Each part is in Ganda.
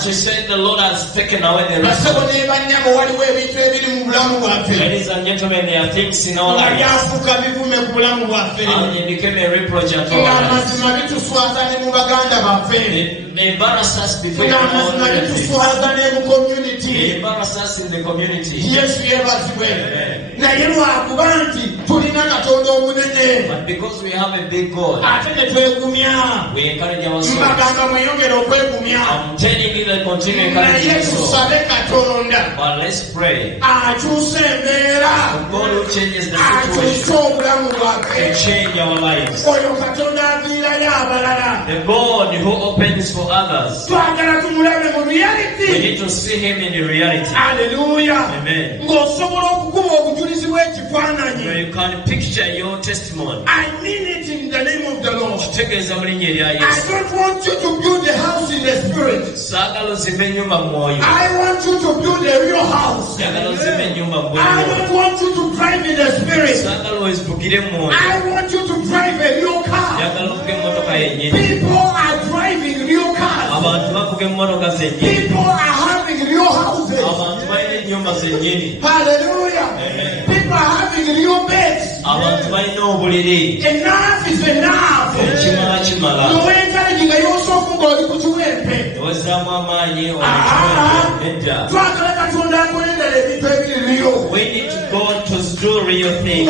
And she said the Lord has taken away the rest. Ladies and gentlemen, there are things in our lives. And it became a reproach at all lives. They embarrass us before the community. They embarrass us in the community. Yes, we ever but because we have a big God, we encourage ourselves. I'm telling you that continue encouraging yourself. But let's pray. God who changes the situation and change our lives. The God who opens for others. We need to see Him in the reality. Hallelujah. Amen. Where you can picture your testimony. I mean it in the name of the Lord. I don't want you to build a house in the spirit. I want you to build a real house. I don't want you to drive in the spirit. I want you to drive a real car. People are driving real cars. People are having real houses. Hallelujah. Amen. People are having real beds. Enough is enough. We need God to do real things.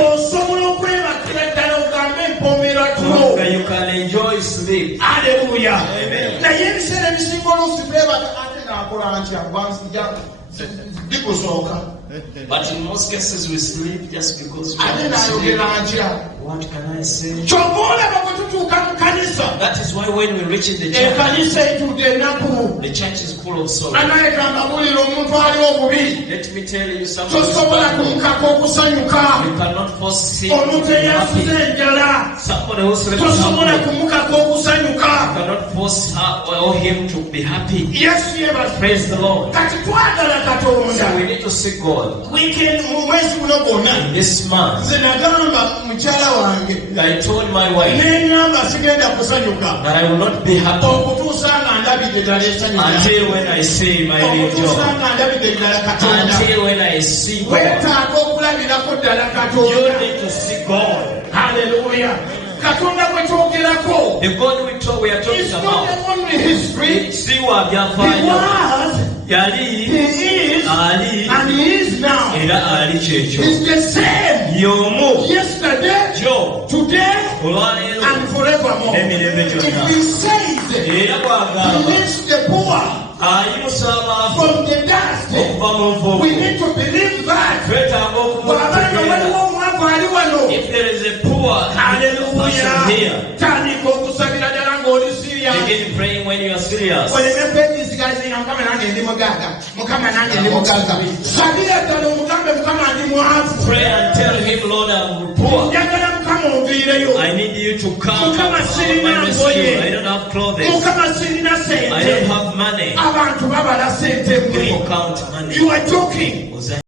You can enjoy sleep. Hallelujah. Amen. But in most cases we sleep just because we are sleep. What can I say? That is why when we reach in the church, the church is full of sorrow. Let me tell you something. You cannot force him to be happy. Somebody who sleeps happy, you cannot force her or him to be happy. Yes, praise the Lord. So we need to seek God. In this month, I told my wife that I will not be happy until when I see my new job, until when I see God. You need to see God. Hallelujah. The God we are talking about, he was, he is, and he is now. He's the same yesterday, today, and forevermore. If he says he lifts the poor from the dust, we need to believe that. If there is a poor, hallelujah, here, begin praying when you are serious. Pray and tell him, Lord, I'm poor. I need you to come and rescue. I don't have clothing. I don't have money. People count money. You are joking.